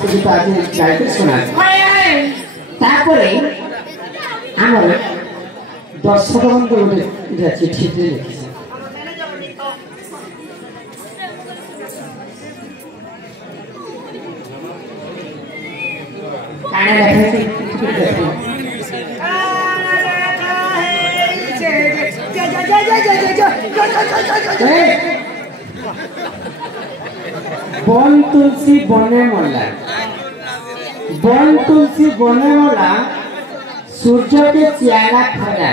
सुविधा आज गायक सुना तापरे आमर दर्शक बंधु गोटे चिठी लिखी बन तुलसी बने मला बन तुलसी बने मला सूर्य के चियाला खरा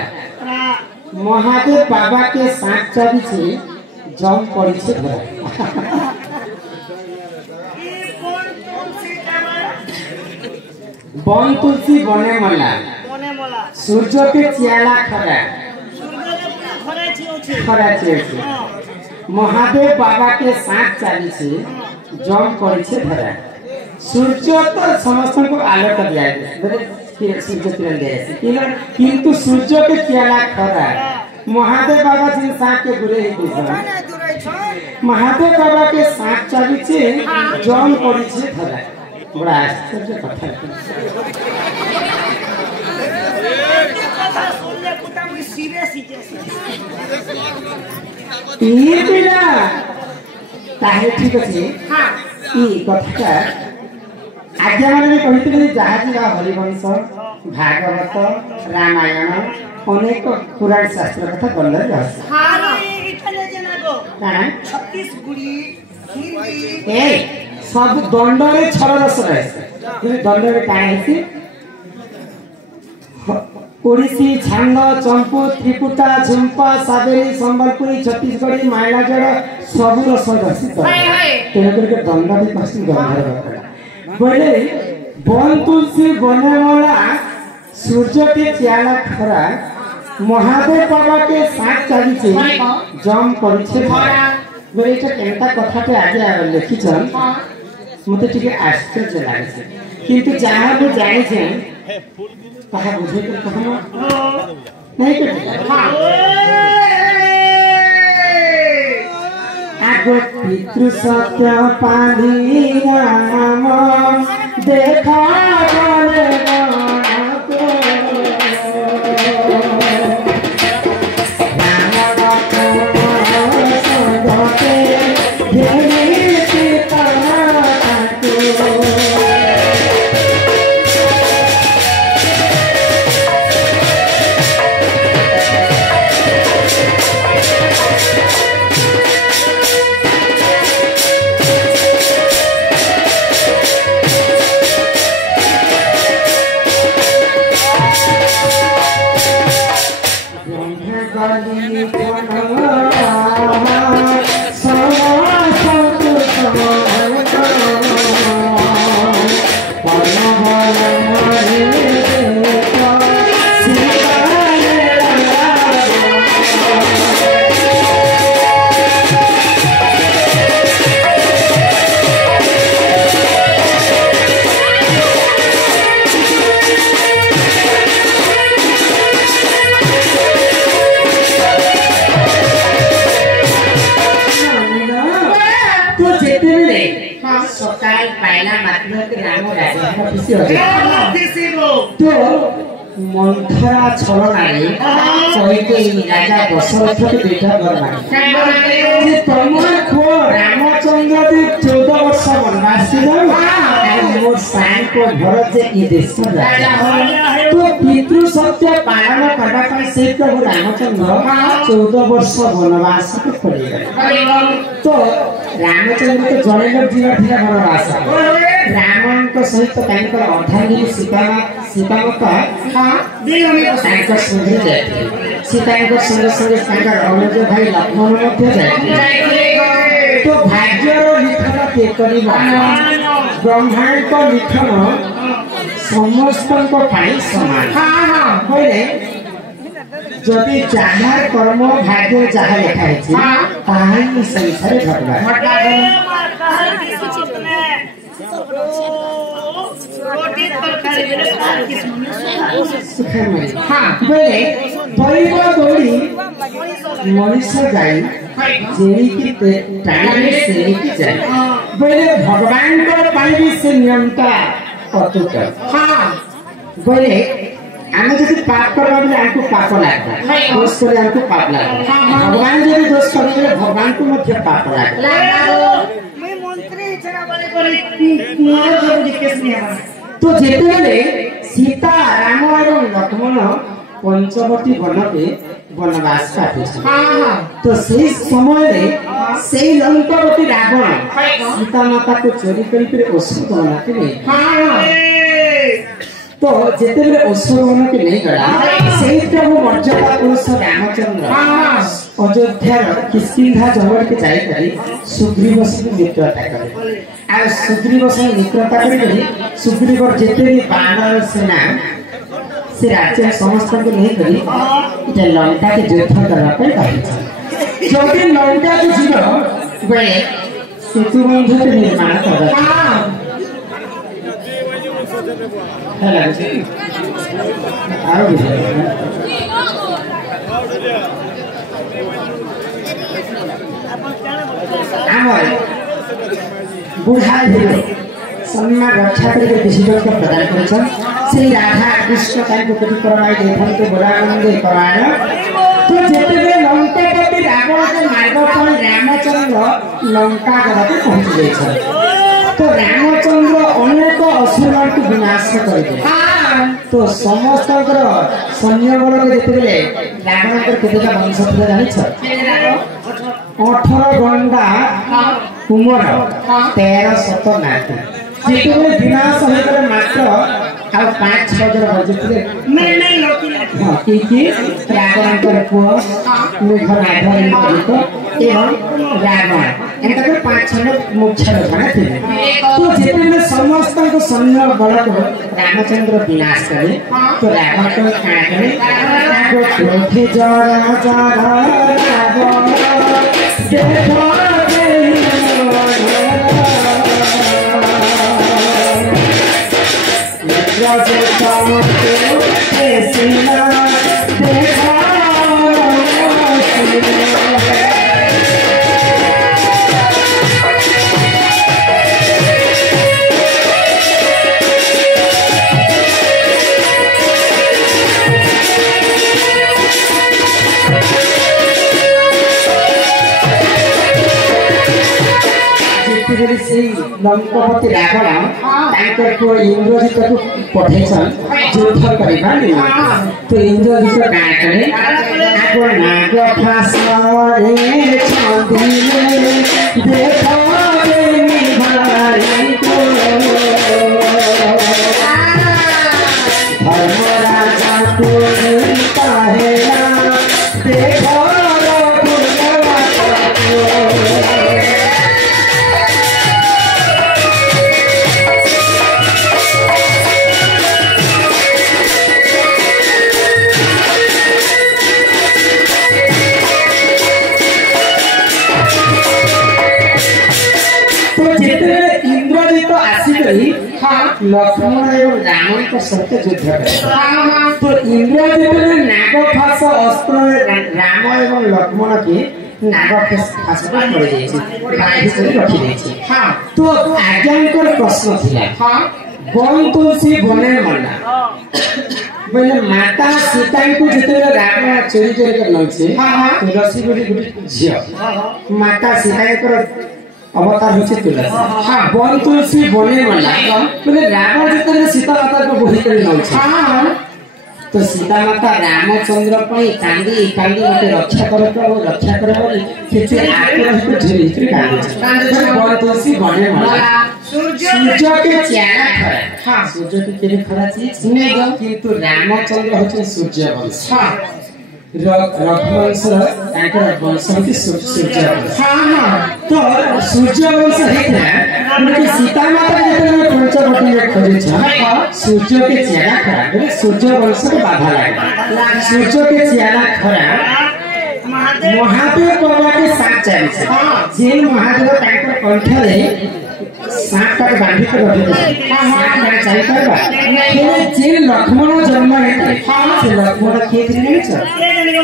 महादेव बाबा के साथ चली छे जम पड़ी छे बन तुलसी बने मला सूर्य के चियाला खरा महादेव बाबा के साथ चली छे जम पड़ी छे धरा सूर्य तो समस्त को आलोक दिया सूर्य किरण दिया किंतु सूर्य के चियाला खरा महादेव बाबा जिन साथ के गुरे महादेव बाबा के साथ चली छे जम पड़ी छे धरा बड़ा आश्चर्य कथा ये पिला ताहे ठीक अछि हां ई कथा आज्ञा माने कहितले जहाजी का हरिवंश भागवत रामायण अनेक पुराण शास्त्र कथा बोलले रहस हां इठले जनागो काना 36 गुड़ी हिंदी ए सब दंडरे छर रस रहस ये दंडरे काहे हेसी ओडिसी छांग चंपू त्रिपुटा झुंपा साबेरी संबलपुरी छत्तीसगढ़ी माइलाजड़ सब रस रहसी तेरे करके दंड भी पश्चिम गंधर्व बोले बन तुलसी बने वाला सूर्य के चियाला खरा महादेव बाबा के साथ चली छे जम पड़ी छे बोले एटा केनता कथा पे आज लिखिछन मते टिके आश्चर्य लागे छे किंतु जहां भी जाने छे कहा बुझे तो कहना नहीं कर हां आगो पितृ सत्य पानी राम देखा गले तो मंथरा छलनारे कहिते राजा दशरथ के बेटा बरमानी जे तमर को रामचंद्र दे 14 वर्ष वनवास मोर साई को भरत जे ई देश राजा तो पितृ सत्य पालन करबा पर से प्रभु रामचंद्र 14 वर्ष वनवास के पड़े तो रामचंद्र तो जणे लोग जीवा थिला वनवास रामन को सहित तांकर अर्धांगिनी सीतामाता दियोनी तांकर संगे जाते सीतांकर संगे संगे तांकर अनुज भाई लक्ष्मण मध्य जाते तो भाग्यर लिखन के करिबा ब्रह्मांड को लिखन समस्त को पाई समान हां हां बोले जदि जाहार कर्म भाग्य जहा लिखा है ताहाई संसार घटबा रोटी तरकारी हां बोले दैव दौड़ी मनुष्य जाई जेई की टाणी से की जाई बोले भगवान को पाई से नियमटा अतुट हां बोले आमे जति पाप करबा बोले हमको पाप लागबा दोष करे हमको पाप लागबा भगवान जति दोष करे भगवान को मध्य पाप लागबा मैं मंत्री छना बोले करे मोर सब केस नहीं है तो जेतेले सीता राम और लक्ष्मण पंचवटी वन के वनवास काटे हां तो से समय रे से लंकावती रावण सीता माता को चोरी करी फिर असुर बना के नहीं हां तो जेते बेले असुर बना के नहीं गला से प्रभु मर्यादा पुरुष रामचंद्र अयोध्या किष्किंधा जंगल के जाई करी सुग्रीव से मित्रता करे आ सुग्रीव से मित्रता करी सुग्रीव जेते भी बानर सेना से राज्य समस्त को नहीं करी इटा लंका के युद्ध करबा पे कहि जोटी लंका के जीव बेले सेतु बंध के निर्माण कर हां हेला आरो आमर बुढ़ा हिरो सम्मान रक्षा करके विशिष्ट को प्रदान करेछन श्री राधा कृष्ण ताई को कति करवाई देखन तो बड़ा आनंद कराय तो जेते बे लंकापति रावण के मार्ग पर रामचंद्र लंका गते पहुंच गए छन तो रामचंद्र अनेक असुर को विनाश कर दे तो समस्त सैन्य बल के जेते बे रावण के केतेटा वंश थे जानि छ 18 गंडा कुमार 13 शत नाती जेते विनाश हो गले मात्र आ 5-6 जन बजितले नहीं लोकी हां की रावण के पुओ मेघनाथ तो एवं रावण एटा के 5-6 मुख्य लोग थे तो जेते में समस्त को सैन्य बल को रामचंद्र विनाश करे तो रावण को काट करे ताको क्रोधे जरा जरा रावण देखो राजे कामों के सीना देखा लंकापति रावण तांकर को इंद्रजित को पठेछन युद्ध करिबा तो इंद्रजित का करे आको नाग फासरे छंदिले देखो रे भाई को धर्मराजा को कहेला देखो लक्ष्मण एवं रावण को सत्य युद्ध करे तो इंद्रजित ने नागफास अस्त्र राम एवं लक्ष्मण के नागफास पर पड़ जाइए बांधी कर रखी देछि हां तो आज्ञांकर प्रश्न थिला हां वन तुलसी बने मरना बोले माता सीता को जेते रावण चोरी चोरी कर नछे हां तुलसी बोली गुटी झियो माता सीता को अवतार होचे तुलसी हां वन तुलसी बने मरना बोले रावण जेते सीता माता को बोली कर नछे हां तो सीता माता रामचंद्र पई कांदी कांदी मते रक्षा करो बोली किछि आके रही झेली झेली कांदी वन तुलसी बने मरना सूर्य के चेहरा खरा हां सूर्य के केने खरा चीज नहीं किंतु रामचंद्र होचे सूर्य वंश हां रघुवंश ताकर वंश होचे सूर्य वंश हां तो सूर्य वंश है उनके सीता माता जेते पंचवटी में खोजे छ सूर्य के चेहरा खरा बोले सूर्य वंश के बाधा लागे सूर्य के चेहरा खरा महादेव बाबा के साथ चले छ जे महादेव ताकर कंठले सात तक बांधी कर रखी सात तक चल करबा फिर जे लक्ष्मण जन्म है से लक्ष्मण के दिन नहीं छ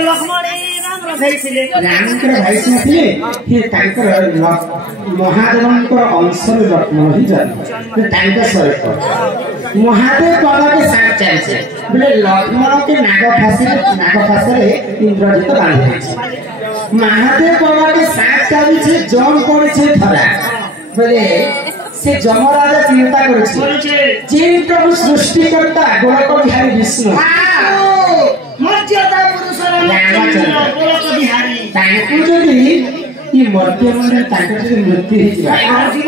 लक्ष्मण राम ଭାଇ ଥିଲେ ରାମଙ୍କର ଭାଇ ସିନା ଥିଲେ ସେ ତାଙ୍କର ମହାଦେବଙ୍କର ଅଂଶର ଲକ୍ଷ୍ମଣ ହିଁ ଜନ୍ମ ତାଙ୍କ ସହିତ ମହାଦେବ ବାବାকে ସାଥ ଚାଲିছে বলে লক্ষ্মণকে নাগ ফাঁসরে ইন্দ্রজিৎ বাঁধি দিয়েছে মহাদেব বাবাকে সাথ চালিছে জম করেছে ধরা বলে সে যমরাজা চিন্তা করেছে যে প্রভু সৃষ্টিকর্তা গোলক বিহারী বিষ্ণু মর্যাদা পুরুষর গোলক বিহারী ତାଙ୍କୁ ଯଦି ଇ ମର୍ତ୍ତ୍ୟ ମଣ୍ଡଳରେ ତାଙ୍କର ଯଦି ମୃତ୍ୟୁ ହେଇଯିବା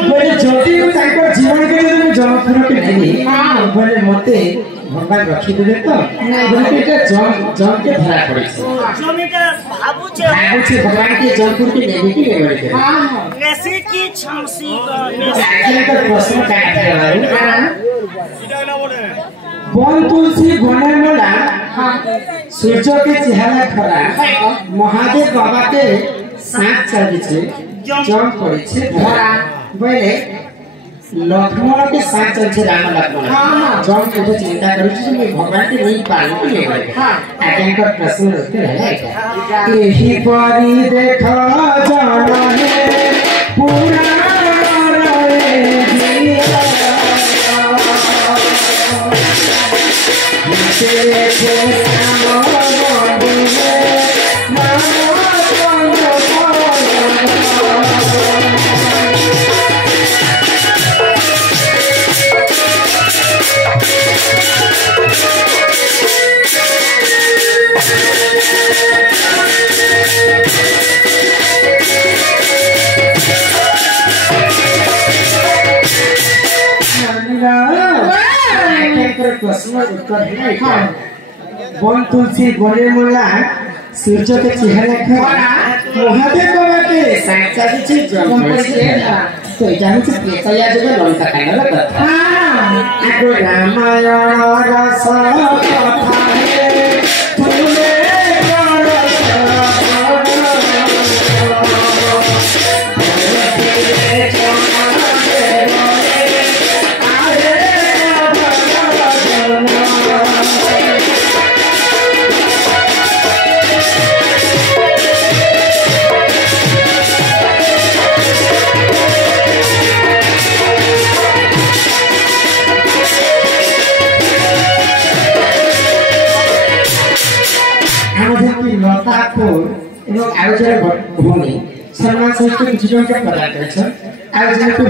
ବୋଲେ ଯଦି ତାଙ୍କ ଜୀବନରେ ଯଦି ମୁଁ ଜମପୁରକୁ ନେବି ବୋଲେ ମତେ ଭଗବାନ ରଖିଦେବେ ତ ବୋଲେ ଏଇଟା ଜମକେ ଧରା ପଡିଛି জমিটা ভাবুছে ଭାବୁଛି ଭଗବାନকে ଜମପୁରକୁ ନେବି କି ନେବି নেসি কি ছমসি ଆଜ୍ଞା ପ୍ରଶ୍ନ କାଟିଦେବାରୁ বন তুলসী বনের মোলা সূর্যকে চেহারা খরা মহাদেব বাবাকে সাঁত চালিছে জম করেছে ধরা বলে লক্ষ্মণকে সাঁত চালছে রাম লক্ষ্মণ জম কেটে চিন্তা করছে যে ভগবানকে নেই পারবো কি নেই আজ্ঞাঙ্কর প্রশ্ন উত্তর হল এহি পরি দেখ জনহে পুরা प्रश्न उत्तर है बन तुलसी बने मोला सूर्य के चेहरा खरा महादेव बाबा के साचा जी जम तो এটা হচ্ছে প্রেতয়া যুগে লঙ্কা কাণ্ডর কথা আগো রামায়ণ রস কথা হে তুলে লতাপুর এবং আয়োজনের ভূমি সম্মান সহিত কিছু জনকে প্রদান করেছেন আয়োজনকে